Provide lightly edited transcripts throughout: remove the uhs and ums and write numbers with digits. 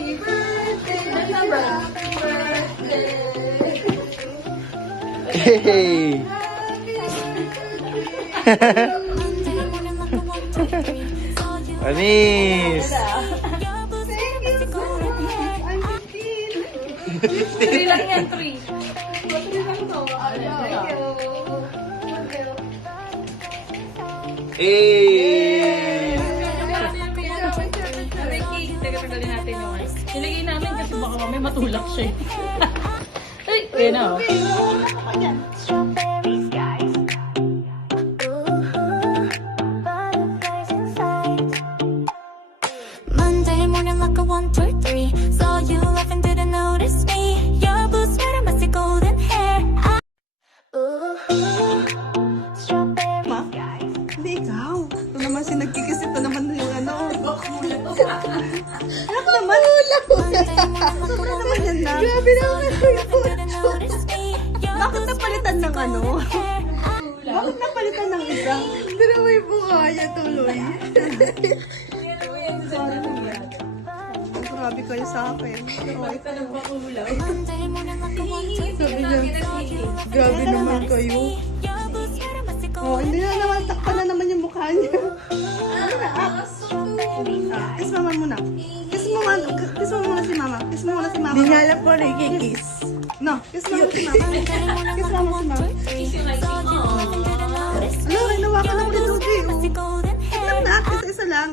Happy birthday, happy birthday. Hey! Anis! Thank you so much. I'm 15. 3 lang yan, 3. Thank you. Hey! May cake. Tagal-tagalin natin yung ano. Nilagay namin kasi baka mamaya matulak siya eh. Ay, yun na oh. Strawberry skies. Butterflies inside. Monday morning like a 1, 2, 3. Saw you laughing, didn't notice me. Your blue sweater, messy golden hair. Strawberry skies. Hindi ikaw. Ito naman si nagkikis. Ito naman yung ano. Anak naman. Sobra naman yan na. Grabe naman. Didn't notice me. Bakit napalitan ng ano? Bakit napalitan ng isang? Hindi na may bukaya tuloy. Grabe kayo sa akin. Monday morning like a 1, 2, 3. Sabi niya, grabe naman kayo. Your blue sweater, messy Oh, golden hindi na naman, takpan na naman yung mukha niya. Ano na, kiss mama muna. Kiss mo muna si mama. Kiss mo muna si mama. Hindi niya alam kung ano yung kiss. No, kiss mama si mama. Kiss mama si mama. Ano, hinawakan ako ni Lucy. messy golden hair. Tignan na, isa-isa lang.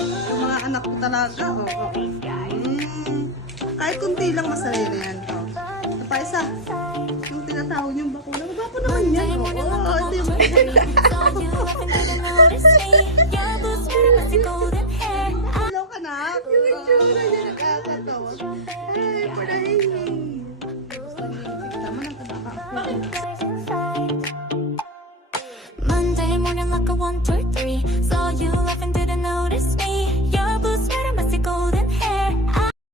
Yung mga anak ko talaga. Oh. Kahit kunti lang masaya na yan. Oh. Ito pa isa. Yung tinatawag yung bakula. Mabapo naman yan. Oh, ito yung Saw you laughing, didn't notice me. Your blue sweater, messy golden hair. hello ka na. Yung itsura niya nakakatawa. Ay, panahihi. Gusto niya yung tama ng tabaka.